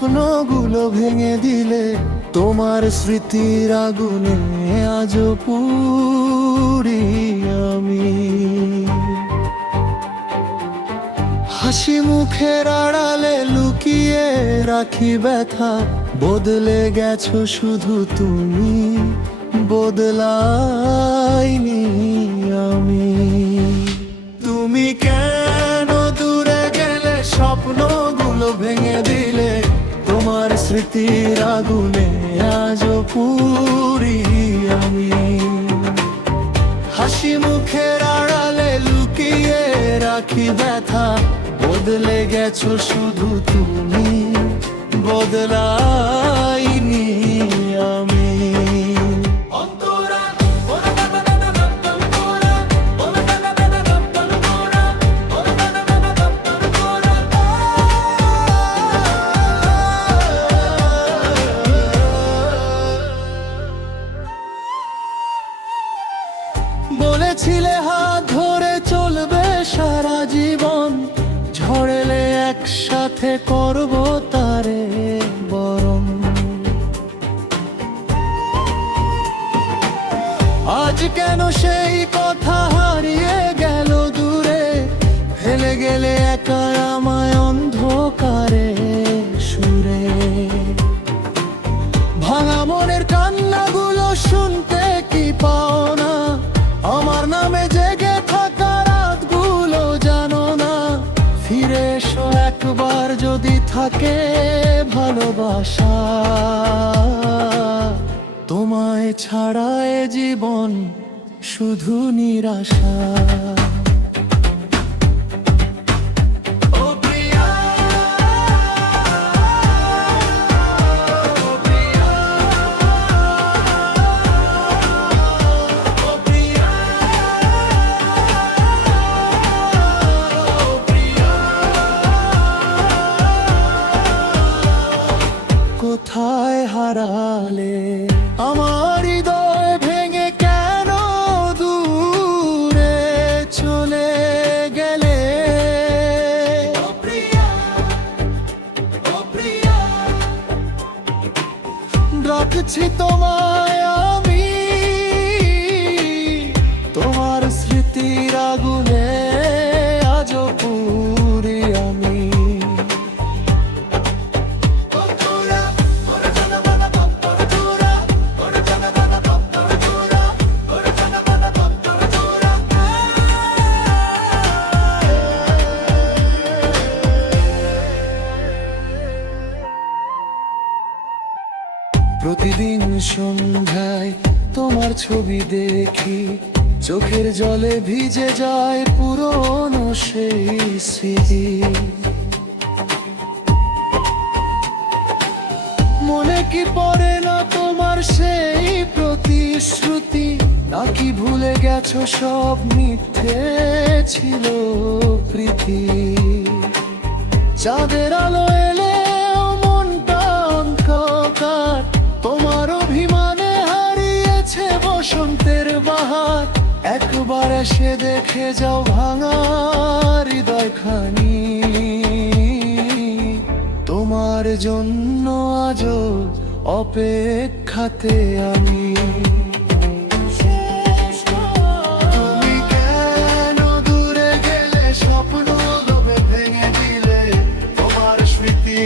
স্বপ্নগুলো ভেঙে দিলে, তোমার স্মৃতির আগুনে আজও পুড়ি আমি। হাসি মুখের আড়ালে লুকিয়ে রাখি ব্যথা, বদলে গেছো শুধু তুমি, বদলাইনি আমি। তুমি কেন দূরে গেলে, স্বপ্নগুলো ভেঙে দিলে, তোমার স্মৃতির আগুনে আজও পুড়ি আমি। হাসি মুখের আড়ালে লুকিয়ে রাখি ব্যথা, বদলে গেছো শুধু তুমি, বদলাইনি আমি। বলেছিলে হাত ধরে চলবে সারা জীবন, ঝড়েলে একসাথে করব তারে বরণ। আজ কেন সেই কথা হারিয়ে গেল দূরে, ফেলে গেলে একা আমায় অন্ধকারে সুরে। ভাঙা মনের কান্নাগুলো শুনতে কি পাও না, আমার নামে জেগে থাকা রাতগুলো জানো না। ফিরে এসো একবার যদি থাকে ভালোবাসা, তোমায় ছাড়া এ জীবন শুধু নিরাশা। কোথায় হারালে আমার হৃদয় ভেঙে, কেন দূরে চলে গেলে? রাখছি তোমায় আমি তোমার স্মৃতির আগুনে আজও পুড়ি আমি। প্রতিদিন সন্ধ্যায় তোমার ছবি দেখি, চোখের জলে ভিজে যায় পুরনো সেই স্মৃতি। মনে কি পড়ে না তোমার সেই প্রতিশ্রুতি, নাকি ভুলে গেছো সব মিথ্যে ছিল প্রীতি। চাঁদের আলো এলে মনটা অন্ধকার, তোমার অভিমানে হারিয়েছে বসন্তের বাহার। একবার এসে দেখে যাও ভাঙা হৃদয়খানি, তোমার জন্য আজও অপেক্ষাতে আমি। তুমি কেন দূরে গেলে, স্বপ্ন লোভে ভেঙে দিলে, তোমার স্মৃতি